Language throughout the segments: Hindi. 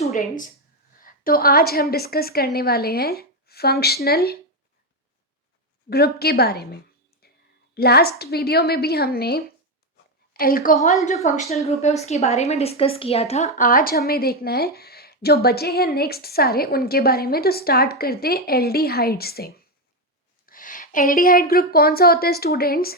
स्टूडेंट्स, तो आज हम डिस्कस करने वाले हैं फंक्शनल ग्रुप के बारे में। लास्ट वीडियो में भी हमने अल्कोहल जो फंक्शनल ग्रुप है उसके बारे में डिस्कस किया था। आज हमें देखना है जो बचे हैं नेक्स्ट सारे उनके बारे में। तो स्टार्ट करते हैं एल्डिहाइड से। एल्डिहाइड ग्रुप कौन सा होता है students?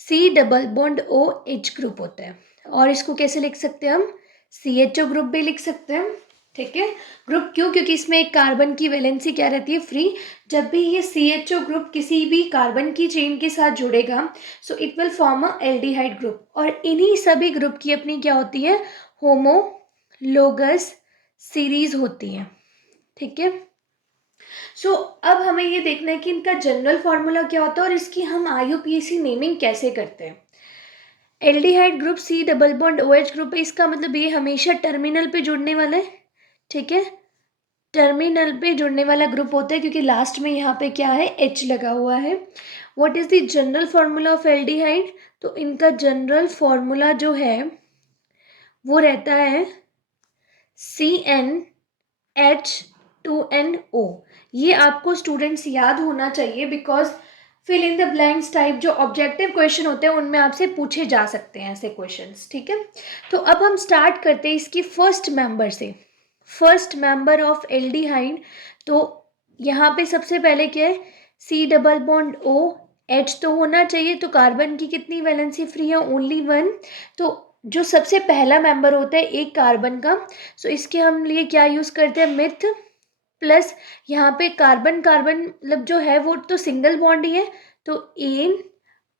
C double bond O H group होता है। और इसको कैसे लिख सकते हैं हम? CHO ग्रुप भी लिख सकते हैं। ठीक है, ग्रुप क्यों? क्योंकि इसमें एक कार्बन की वैलेंसी क्या रहती है? फ्री। जब भी ये CHO ग्रुप किसी भी कार्बन की चेन के साथ जुड़ेगा so it will form a aldehyde group. और इन्हीं सभी ग्रुप की अपनी क्या होती है? होमोलोगस सीरीज होती है। ठीक है, सो अब हमें ये देखना है कि इनका जनरल फॉर्मूला क्या होता है और इसकी हम IUPAC नेमिंग कैसे करते हैं। Aldehyde group C double bond OH group है, इसका मतलब ये हमेशा टर्मिनल पे जुड़ने वाला है। ठीक है, टर्मिनल पे जुड़ने वाला ग्रुप होता है क्योंकि लास्ट में यहाँ पे क्या है? H लगा हुआ है। What is the general formula of aldehyde? तो इनका जनरल फॉर्मूला जो है वो रहता है CnH2nO। ये आपको स्टूडेंट्स याद होना चाहिए because fill in the blanks type जो ऑब्जेक्टिव क्वेश्चन होते हैं उनमें आपसे पूछे जा सकते हैं ऐसे क्वेश्चंस। ठीक है, तो अब हम स्टार्ट करते हैं इसकी फर्स्ट मेंबर से। फर्स्ट मेंबर ऑफ एल्डिहाइड, तो यहाँ पे सबसे पहले क्या है? C double bond O H तो होना चाहिए। तो कार्बन की कितनी वैलेंसी फ्री है? ओनली 1। तो जो सबसे पहला मेंबर होता है एक कार्बन का, सो इसके हम लिए क्या यूज करते हैं? मिथ प्लस यहाँ पे कार्बन कार्बन मतलब जो है वो तो सिंगल बॉन्ड ही है, तो एन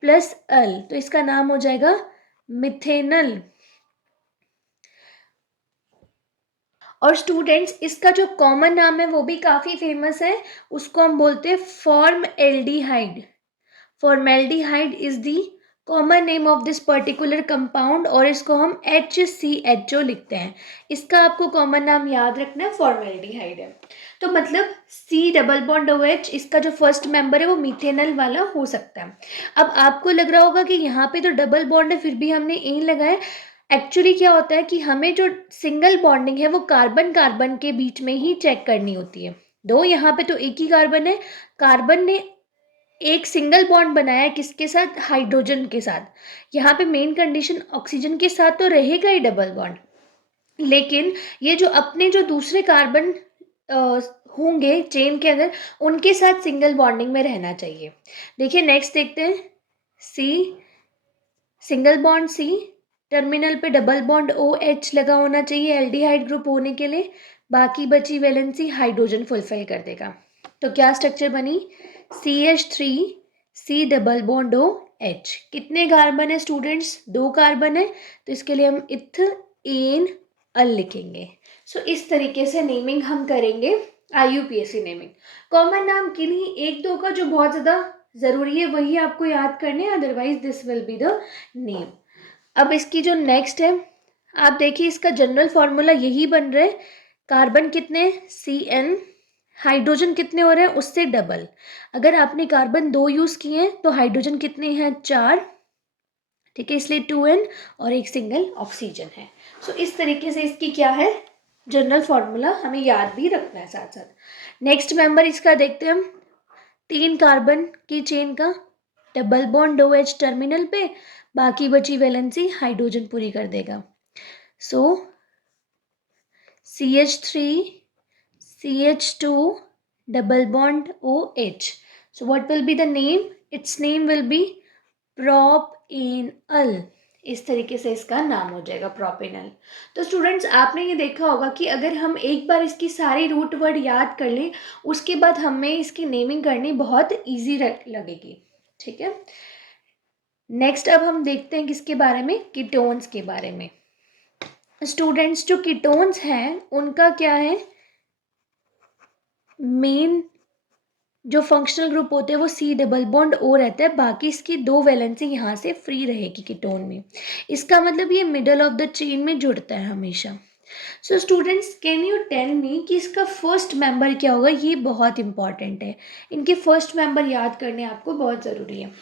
प्लस अल, तो इसका नाम हो जाएगा मिथेनल। और स्टूडेंट्स इसका जो कॉमन नाम है वो भी काफी फेमस है, उसको हम बोलते हैं formaldehyde. Formaldehyde is the common name of this particular compound और इसको हम HCHO लिखते हैं। इसका आपको कॉमन नाम याद रखना है, फॉर्मएल्डिहाइड है। तो मतलब C डबल बॉन्ड OH इसका जो फर्स्ट मेंबर है वो मिथेनल वाला हो सकता है। अब आपको लग रहा होगा कि यहाँ पे तो डबल बॉन्ड है फिर भी हमने एन लगाया। एक्चुअली क्या होता है कि हमें जो सिंगल बॉन्डिंग है वो कार्बन कार्बन के बीच में ही चेक करनी होती है। दो यहाँ पे तो एक ही कार्बन है, कार्बन ने एक सिंगल बॉन्ड बनाया है किसके साथ? हाइड्रोजन के साथ। यहाँ पे मेन कंडीशन ऑक्सीजन के साथ तो रहेगा ही डबल बॉन्ड, लेकिन ये जो अपने जो दूसरे कार्बन होंगे चेन के अंदर उनके साथ सिंगल बॉन्डिंग में रहना चाहिए। देखिए नेक्स्ट देखते हैं। C single bond C, terminal पे डबल बॉन्ड OH लगा होना चाहिए एल्डिहाइड ग्रुप होने के लिए। बाकी बची वैलेंसी हाइड्रोजन फुलफिल कर देगा। तो क्या स्ट्रक्चर बनी? CH3 C double bond OH। कितने कार्बन है स्टूडेंट्स? 2 कार्बन है, तो इसके लिए हम इथेन अल लिखेंगे। सो इस तरीके से नेमिंग हम करेंगे, IUPAC नेमिंग। कॉमन नाम किन्हीं एक दो का जो बहुत ज़्यादा ज़रूरी है वही आपको याद करने, otherwise this will be the name. अब इसकी जो नेक्स्ट है आप देखिए, इसका जनरल फॉर्मूला यही बन रहा है। कार्बन कितने? CN, हाइड्रोजन कितने हो रहे हैं? उससे डबल। अगर आपने कार्बन 2 यूज किए हैं तो हाइड्रोजन कितने हैं? 4। ठीक है, इसलिए 2N और एक सिंगल ऑक्सीजन है। सो इस तरीके से इसकी क्या है? जनरल फॉर्मूला हमें याद भी रखना है साथ साथ। नेक्स्ट मेंबर इसका देखते हैं हम। 3 कार्बन की चेन का डबल बॉन्ड OH टर्मिनल पे, बाकी बची वैलेंसी हाइड्रोजन पूरी कर देगा। सो CH3 CH2 double bond OH. So what will be the name? Its name will be propanol। इस तरीके से इसका नाम हो जाएगा प्रोपेनल। तो स्टूडेंट्स आपने ये देखा होगा कि अगर हम एक बार इसकी सारी रूट वर्ड याद कर लें उसके बाद हमें इसकी नेमिंग करनी बहुत इजी लगेगी। ठीक है, नेक्स्ट अब हम देखते हैं किसके बारे में? कीटोन्स के बारे में। स्टूडेंट्स जो कीटोन्स हैं उनका क्या है? मेन जो फंक्शनल ग्रुप होते हैं वो C डबल बॉन्ड O रहता है, बाकी इसकी 2 वैलेंसी यहाँ से फ्री रहेगी कीटोन में। इसका मतलब ये मिडल ऑफ द चेन में जुड़ता है हमेशा। So students can you tell me कि इसका फर्स्ट मेंबर क्या होगा? ये बहुत इंपॉर्टेंट है, इनके फर्स्ट मेंबर याद करने आपको बहुत ज़रूरी है।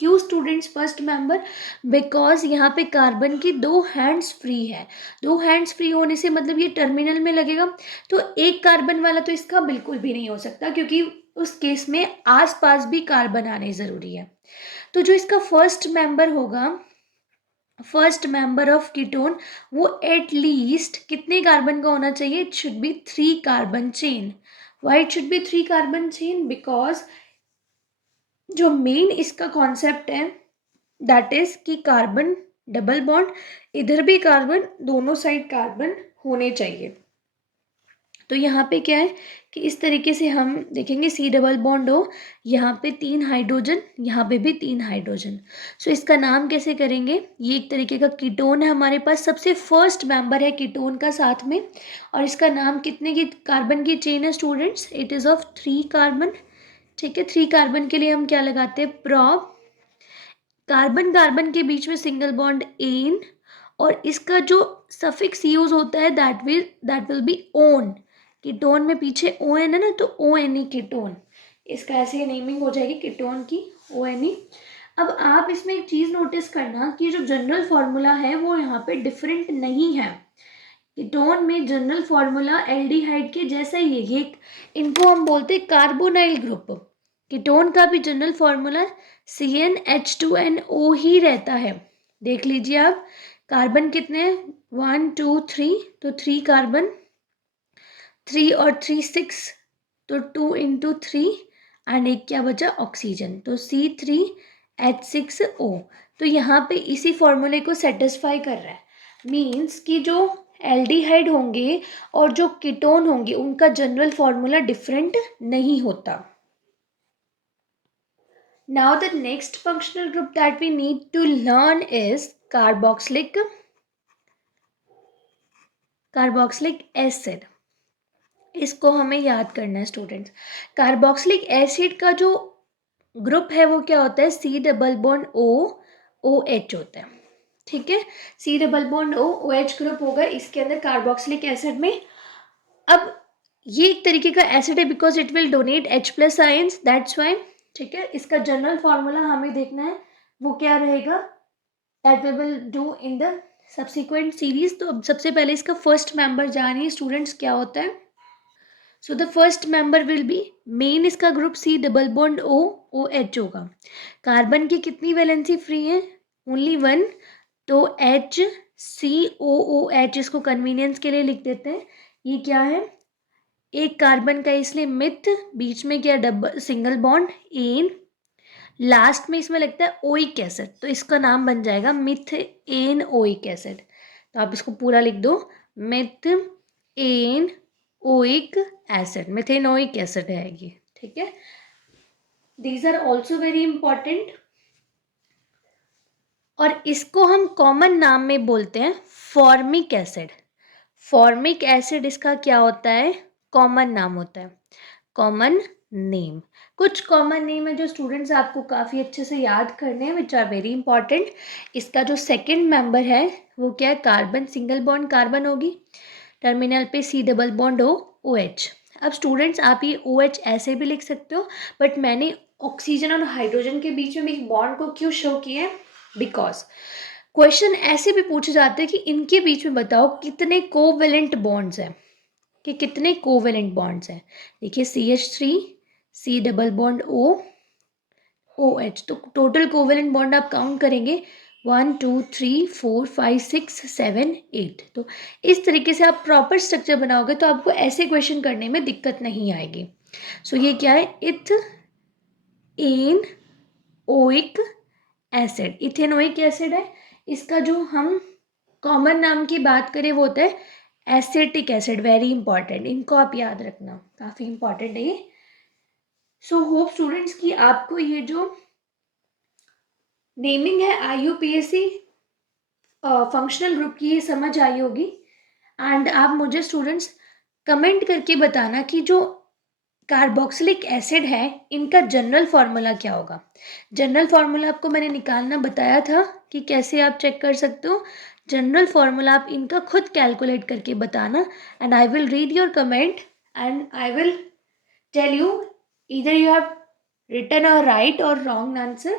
क्यों स्टूडेंट्स फर्स्ट मेंबर? बिकॉज यहाँ पे कार्बन की 2 हैंड्स फ्री है। 2 हैंड्स फ्री होने से मतलब ये टर्मिनल में लगेगा, तो एक कार्बन वाला तो इसका बिल्कुल भी नहीं हो सकता, क्योंकि उस केस में आसपास भी कार्बन आने जरूरी है। तो जो इसका फर्स्ट मेंबर होगा, फर्स्ट मेंबर ऑफ कीटोन, वो एट लीस्ट कितने कार्बन का होना चाहिए? It should be 3 carbon chain. Why it should be 3 carbon chain? Because जो मेन इसका कॉन्सेप्ट है दैट इज कि कार्बन डबल बॉन्ड, इधर भी कार्बन, दोनों साइड कार्बन होने चाहिए। तो यहाँ पे क्या है कि इस तरीके से हम देखेंगे, सी डबल बॉन्ड हो, यहाँ पे 3 हाइड्रोजन, यहाँ पे भी 3 हाइड्रोजन। सो इसका नाम कैसे करेंगे? ये एक तरीके का कीटोन है, हमारे पास सबसे फर्स्ट मेंबर है कीटोन का साथ में, और इसका नाम कितने की कार्बन की चेन है students? It is of 3 carbon. ठीक है, 3 कार्बन के लिए हम क्या लगाते हैं? प्रॉप। कार्बन कार्बन के बीच में सिंगल बॉन्ड एन, और इसका जो सफिक्स यूज होता है that will be own. Ketone में पीछे ओ एन है ना, तो ओ एन ई कीटोन, इसका ऐसे नेमिंग हो जाएगी कीटोन की, ओ एन ई। अब आप इसमें एक चीज नोटिस करना कि जो जनरल फॉर्मूला है वो यहाँ पे डिफरेंट नहीं है। कीटोन में जनरल फॉर्मूला एल्डिहाइड के जैसा ही है, ये इनको हम बोलते हैं कार्बोनाइल ग्रुप। कीटोन का भी जनरल फॉर्मूला CnH2nO ही रहता है। देख लीजिए आप, कार्बन कितने हैं? 1 2 3, तो 3 कार्बन, 3 और 3 6, तो 2 इंटू 3, एंड एक क्या बचा? ऑक्सीजन, तो C3H6O। तो यहाँ पे इसी फॉर्मूले को सेटिस्फाई कर रहा है। मीन्स कि जो एल्डिहाइड होंगे और जो कीटोन होंगे उनका जनरल फॉर्मूला डिफरेंट नहीं होता। Now the next functional group that we need to learn is carboxylic acid. इसको हमें याद करना है स्टूडेंट्स। कार्बोक्सिलिक एसिड का जो ग्रुप है वो क्या होता है? C double bond O O H होता है। ठीक है, C double bond O O H group होगा इसके अंदर कार्बोक्सिलिक एसिड में। अब ये एक तरीके का एसिड है because it will donate H plus ions, that's why. ठीक है, इसका जनरल फॉर्मूला हमें देखना है, वो क्या रहेगा? That we will do in the subsequent series. तो अब सबसे पहले इसका फर्स्ट मेंबर जानिए स्टूडेंट्स क्या होता है। So the first member will be, main इसका group C double bond O O H होगा। कार्बन की कितनी वैलेंसी फ्री है? ओनली 1, तो H COOH, इसको कन्वीनियंस के लिए लिख देते हैं। ये क्या है? एक कार्बन का, इसलिए मिथ, बीच में क्या? Double single bond an, last में इसमें लगता है ओइक एसिड, तो इसका नाम बन जाएगा मिथ एन ओइक एसिड। तो आप इसको पूरा लिख दो, myth N oic acid, methanoic acid है ये। ठीक है, these are also very important. और इसको हम कॉमन नाम में बोलते हैं फॉर्मिक एसिड। फॉर्मिक एसिड इसका क्या होता है? कॉमन नाम होता है, कॉमन नेम। कुछ कॉमन नेम है जो स्टूडेंट्स आपको काफ़ी अच्छे से याद करने हैं, विच आर वेरी इंपॉर्टेंट। इसका जो सेकेंड मेंबर है वो क्या है? कार्बन, सिंगल बॉन्ड कार्बन होगी, टर्मिनल पे सी डबल बॉन्ड हो ओ एच। अब स्टूडेंट्स आप ये ओ एच ऐसे भी लिख सकते हो, बट मैंने ऑक्सीजन और हाइड्रोजन के बीच में एक बॉन्ड को क्यों शो किया है? बिकॉज क्वेश्चन ऐसे भी पूछे जाते हैं कि इनके बीच में बताओ कितने कोवेलेंट बॉन्ड्स हैं, कि कितने कोवेलेंट बॉन्ड्स हैं। देखिए CH3 C double bond O OH, तो टोटल कोवेलेंट बॉन्ड आप काउंट करेंगे 1 2 3 4 5 6 7 8। तो इस तरीके से आप प्रॉपर स्ट्रक्चर बनाओगे तो आपको ऐसे क्वेश्चन करने में दिक्कत नहीं आएगी। सो ये क्या है? N oic acid, ethanoic acid है। इसका जो हम कॉमन नाम की बात करें वो होता है एसिटिक एसिड, वेरी इंपॉर्टेंट, इनको आप याद रखना, काफ़ी इंपॉर्टेंट है ये। सो होप स्टूडेंट्स कि आपको ये जो नेमिंग है IUPAC फंक्शनल ग्रुप की ये समझ आई होगी। एंड आप मुझे स्टूडेंट्स कमेंट करके बताना कि जो कार्बोक्सिलिक एसिड है इनका जनरल फार्मूला क्या होगा। जनरल फार्मूला आपको मैंने निकालना बताया था कि कैसे आप चेक कर सकते हो। जनरल फार्मूला आप इनका खुद कैलकुलेट करके बताना, and I will read your comment and I will tell you either you have written a right or wrong answer.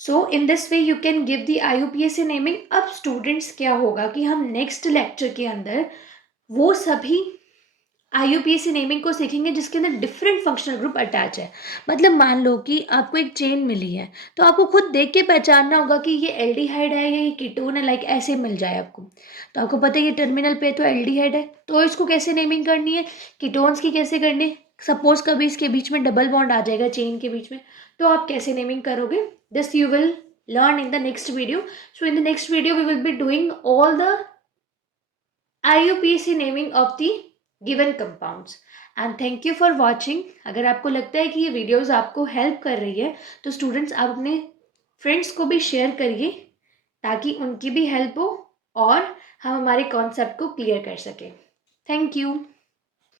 So in this way you can give the IUPAC naming. अब स्टूडेंट्स क्या होगा कि हम नेक्स्ट लेक्चर के अंदर वो सभी IUPAC नेमिंग को सीखेंगे जिसके अंदर डिफरेंट फंक्शनल ग्रुप अटैच है. मतलब मान लो कि आपको एक चेन मिली है, तो आपको खुद देख के पहचानना होगा कि ये एल्डिहाइड है या ये कीटोन है, लाइक ऐसे मिल जाए आपको. तो आपको पता है ये टर्मिनल पे तो एल्डिहाइड है, तो इसको कैसे नेमिंग करनी है, कीटोन्स की कैसे करनी है. सपोज कभी इसके बीच में डबल बॉन्ड आ जाएगा चेन के बीच में, तो आप कैसे नेमिंग करोगे, this you will learn in the next video. So in the next video we will be doing all the IUPAC naming of the given compounds. And thank you for watching. अगर आपको लगता है कि ये वीडियोस आपको हेल्प कर रही है तो स्टूडेंट्स आप अपने फ्रेंड्स को भी शेयर करिए ताकि उनकी भी हेल्प हो और हम हमारे कॉन्सेप्ट को क्लियर कर सकें. Thank you.